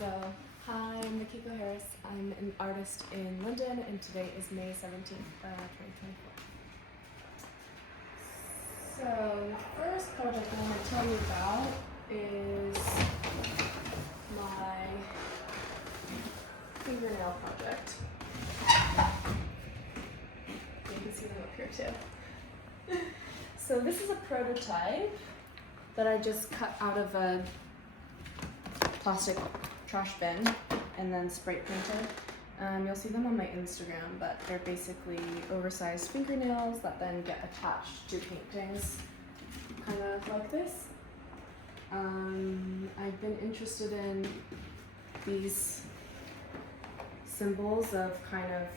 So, hi, I'm Makiko Harris. I'm an artist in London, and today is May 17th, 2024. So, the first project I want to tell you about is my fingernail project. You can see them up here too. So this is a prototype that I just cut out of a plastic trash bin and then spray painted. You'll see them on my Instagram, but they're basically oversized fingernails that then get attached to paintings, kind of like this. I've been interested in these symbols of kind of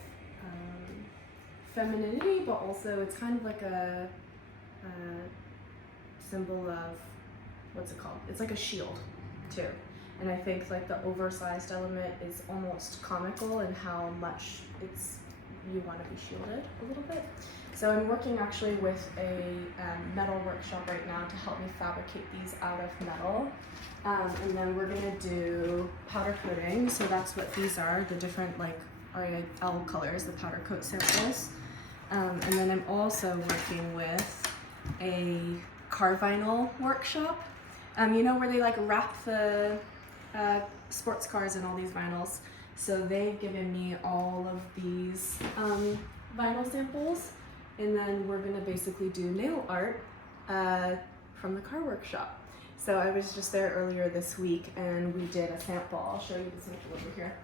femininity, but also it's kind of like a symbol of, what's it called? It's like a shield too. And I think like the oversized element is almost comical in how much you want to be shielded a little bit. So I'm working actually with a metal workshop right now to help me fabricate these out of metal. And then we're gonna do powder coating. So that's what these are, the different like RAL colors, the powder coat samples. And then I'm also working with a car vinyl workshop. You know, where they like wrap the sports cars and all these vinyls. So they've given me all of these vinyl samples, and then we're gonna basically do nail art from the car workshop. So I was just there earlier this week and we did a sample. I'll show you the sample over here.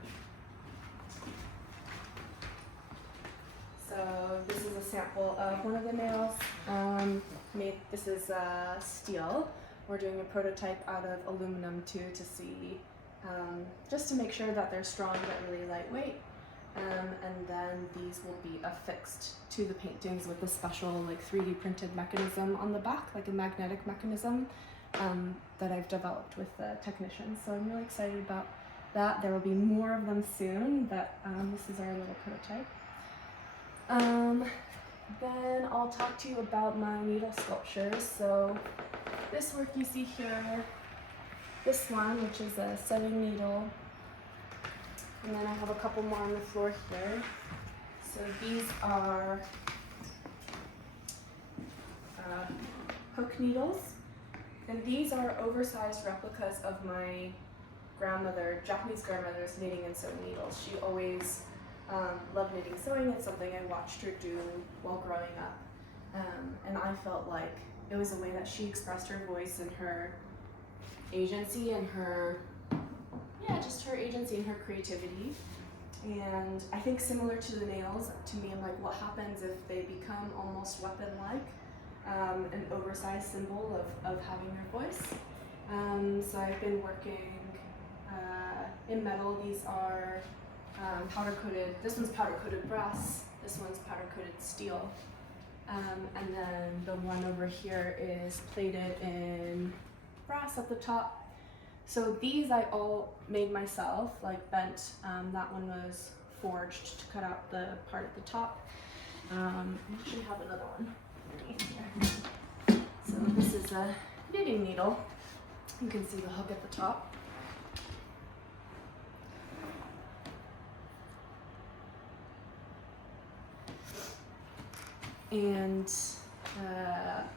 So this is a sample of one of the nails. This is steel. We're doing a prototype out of aluminum too to see, just to make sure that they're strong but really lightweight. And then these will be affixed to the paintings with a special like 3D printed mechanism on the back, like a magnetic mechanism that I've developed with the technicians. So I'm really excited about that. There will be more of them soon, but this is our little prototype. Then I'll talk to you about my needle sculptures. So this work you see here, this one, which is a sewing needle, and then I have a couple more on the floor here. So these are hook needles, and these are oversized replicas of my Japanese grandmother's knitting and sewing needles. She always loved knitting and sewing. It's something I watched her do while growing up, and I felt like it was a way that she expressed her voice and her agency and her agency and her creativity. And I think similar to the nails, to me, I'm like, what happens if they become almost weapon-like, an oversized symbol of having her voice? So I've been working in metal. These are powder coated. This one's powder coated brass. This one's powder coated steel. And then the one over here is plated in brass at the top. So these I all made myself, like bent. That one was forged to cut out the part at the top. I actually have another one underneath here. So this is a knitting needle. You can see the hook at the top. And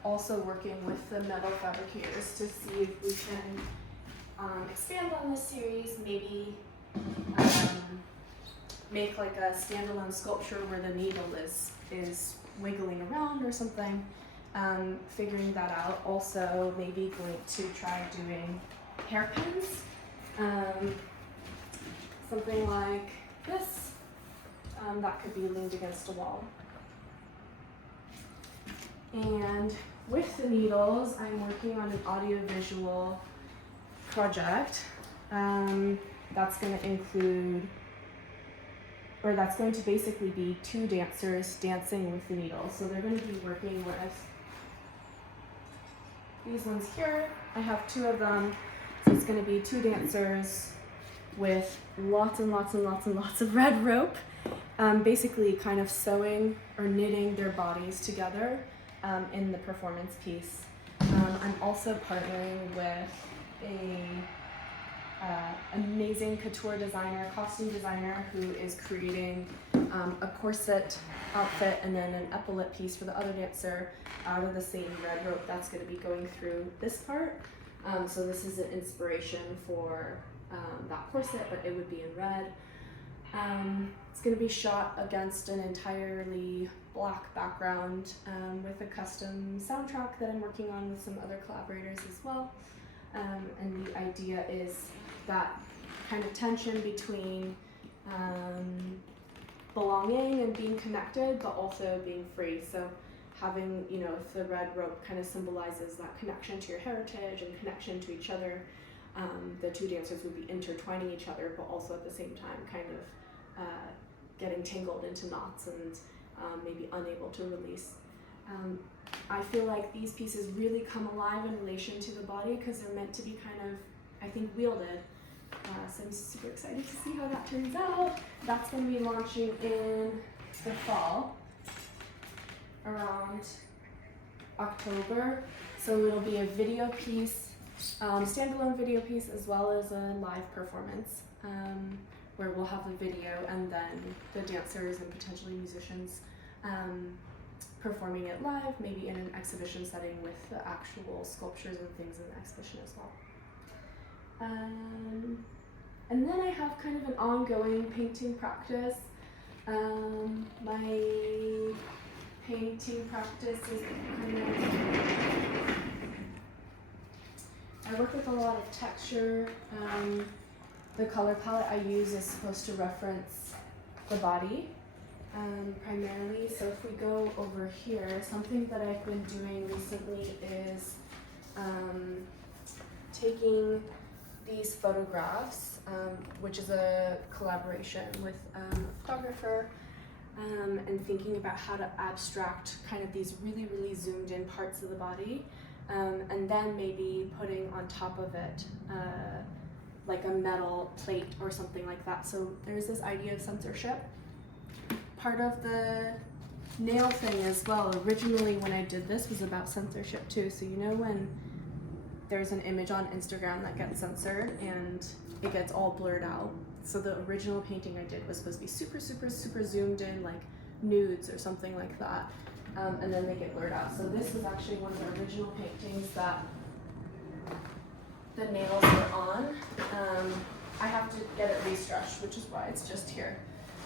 also working with the metal fabricators to see if we can expand on this series, maybe make like a standalone sculpture where the needle is wiggling around or something. Figuring that out. Also maybe going to try doing hairpins, something like this, that could be leaned against a wall. And with the needles, I'm working on an audiovisual project that's going to include, or that's going to basically be two dancers dancing with the needles. So they're going to be working with these ones here. I have two of them. So it's going to be two dancers with lots and lots and lots and lots of red rope, basically kind of sewing or knitting their bodies together in the performance piece. I'm also partnering with a amazing couture designer, costume designer, who is creating a corset outfit and then an epaulette piece for the other dancer out of the same red rope that's going to be going through this part. So this is an inspiration for that corset, but it would be in red. It's going to be shot against an entirely black background with a custom soundtrack that I'm working on with some other collaborators as well. And the idea is that kind of tension between belonging and being connected, but also being free. So having, you know, if the red rope kind of symbolizes that connection to your heritage and connection to each other, the two dancers would be intertwining each other, but also at the same time kind of getting tangled into knots and maybe unable to release. I feel like these pieces really come alive in relation to the body because they're meant to be kind of, I think, wielded. So I'm super excited to see how that turns out. That's going to be launching in the fall, around October. So it'll be a video piece, standalone video piece, as well as a live performance where we'll have the video and then the dancers and potentially musicians performing it live, maybe in an exhibition setting with the actual sculptures and things in the exhibition as well. And then I have kind of an ongoing painting practice. My painting practice is kind of, I work with a lot of texture. The color palette I use is supposed to reference the body primarily. So if we go over here, something that I've been doing recently is taking these photographs, which is a collaboration with a photographer, and thinking about how to abstract kind of these really, really zoomed in parts of the body, and then maybe putting on top of it like a metal plate or something like that. So there's this idea of censorship. Part of the nail thing as well, originally when I did this, was about censorship too. So you know when there's an image on Instagram that gets censored and it gets all blurred out. So the original painting I did was supposed to be super, super, super zoomed in, like nudes or something like that. And then they get blurred out. So this was actually one of the original paintings that the nails were on. I have to get it restretched, which is why it's just here.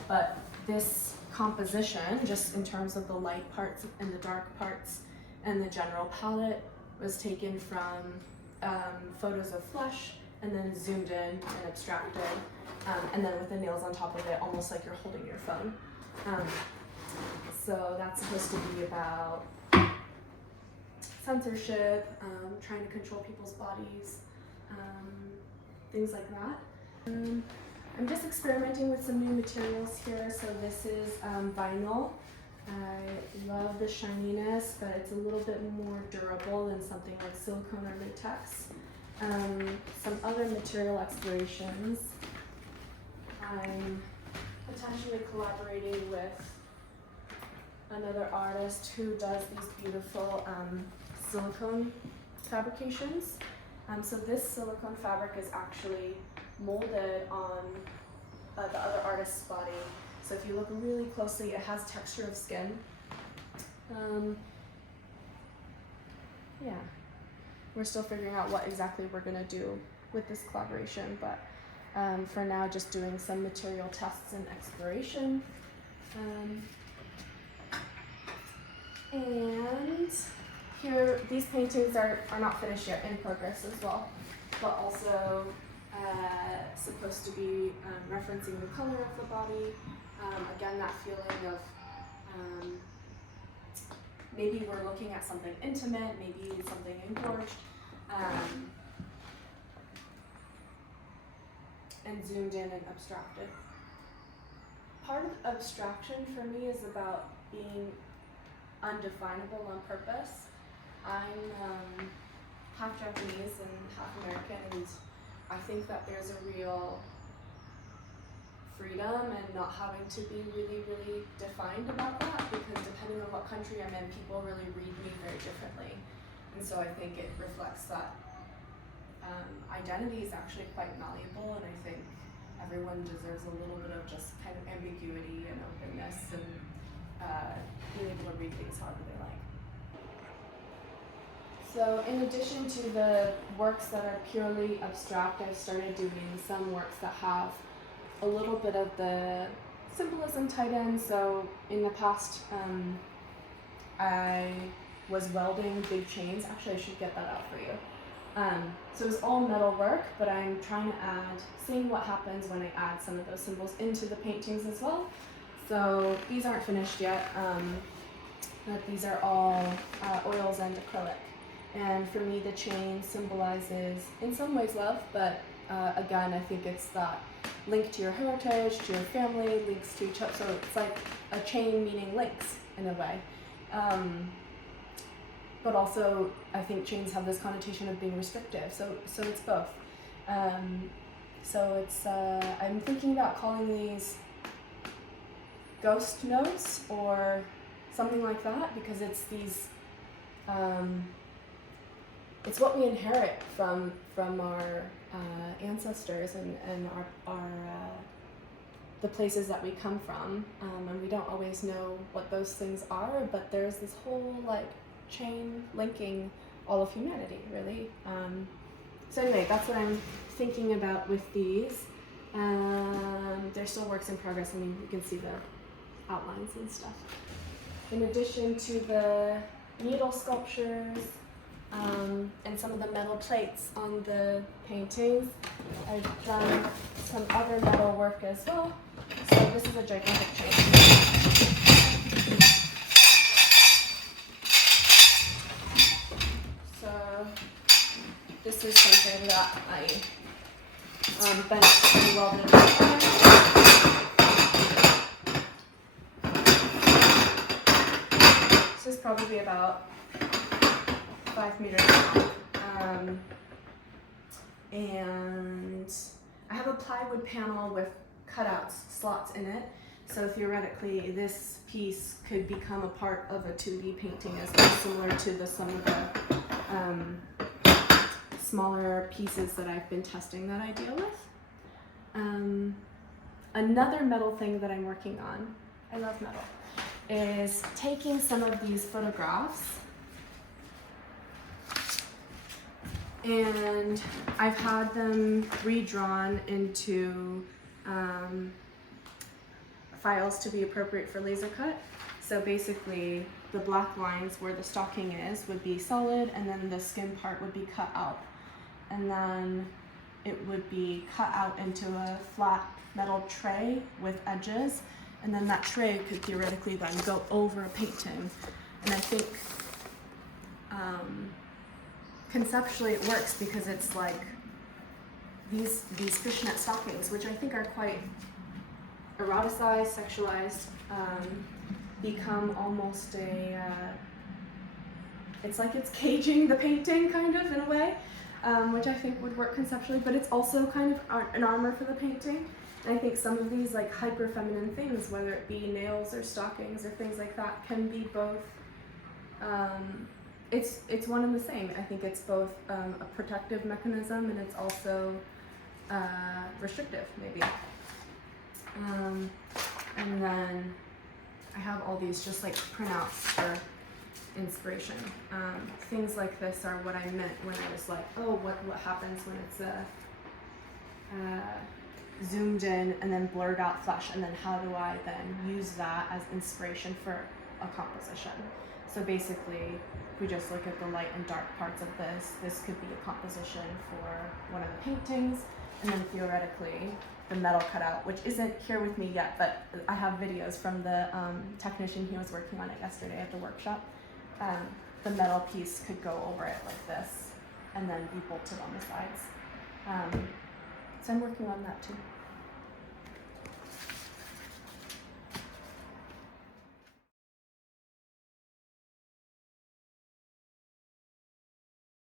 But this composition, just in terms of the light parts and the dark parts and the general palette, was taken from photos of flesh and then zoomed in and abstracted, and then with the nails on top of it, almost like you're holding your phone. So that's supposed to be about censorship, trying to control people's bodies, things like that. I'm just experimenting with some new materials here. So this is vinyl. I love the shininess, but it's a little bit more durable than something like silicone or latex. Some other material explorations. I'm potentially collaborating with another artist who does these beautiful silicone fabrications. So this silicone fabric is actually molded on the other artist's body. So if you look really closely, it has texture of skin. Yeah, we're still figuring out what exactly we're gonna do with this collaboration, but for now, just doing some material tests and exploration. And here, these paintings are not finished yet, in progress as well, but also supposed to be referencing the color of the body. Again, that feeling of maybe we're looking at something intimate, maybe something engorged, and zoomed in and abstracted. Part of abstraction for me is about being undefinable on purpose. I'm half Japanese and half American, and I think that there's a real freedom and not having to be really, really defined about that, because depending on what country I'm in, people really read me very differently. And so I think it reflects that identity is actually quite malleable, and I think everyone deserves a little bit of just kind of ambiguity and openness and being able to read things however they like. So in addition to the works that are purely abstract, I've started doing some works that have a little bit of the symbolism tied in. So in the past, I was welding big chains. Actually, I should get that out for you. So it was all metal work, but I'm trying to seeing what happens when I add some of those symbols into the paintings as well. So these aren't finished yet, but these are all oils and acrylic. And for me, the chain symbolizes, in some ways, love, but again, I think it's that link to your heritage, to your family, links to each other. So it's like a chain meaning links in a way. But also, I think chains have this connotation of being restrictive, so it's both. So it's, I'm thinking about calling these ghost notes or something like that, because it's these, it's what we inherit from our ancestors and our the places that we come from, and we don't always know what those things are, but there's this whole like chain linking all of humanity, really. So anyway, that's what I'm thinking about with these. They're still works in progress. I mean, you can see the outlines and stuff. In addition to the needle sculptures and some of the metal plates on the paintings, I've done some other metal work as well. So this is a gigantic chain. So this is something that I benched and welded. This is probably about 5 meters long. And I have a plywood panel with cutouts, slots in it. So theoretically, this piece could become a part of a 2D painting as well, similar to some of the smaller pieces that I've been testing that idea with. Another metal thing that I'm working on, I love metal, is taking some of these photographs, and I've had them redrawn into files to be appropriate for laser cut. So basically, the black lines where the stocking is would be solid, and then the skin part would be cut out. And then it would be cut out into a flat metal tray with edges, and then that tray could theoretically then go over a painting. And I think conceptually it works because it's like these fishnet stockings, which I think are quite eroticized, sexualized, become almost a, it's like it's caging the painting kind of in a way, which I think would work conceptually, but it's also kind of an armor for the painting. And I think some of these like hyper feminine things, whether it be nails or stockings or things like that, can be both, it's one and the same. I think it's both a protective mechanism, and it's also restrictive, maybe. And then I have all these just like printouts for inspiration. Things like this are what I meant when I was like, oh, what happens when it's zoomed in and then blurred out flash, and then how do I then use that as inspiration for a composition? So basically, if we just look at the light and dark parts of this could be a composition for one of the paintings, and then theoretically, the metal cutout, which isn't here with me yet, but I have videos from the technician who was working on it yesterday at the workshop. The metal piece could go over it like this, and then be bolted on the sides. So I'm working on that too.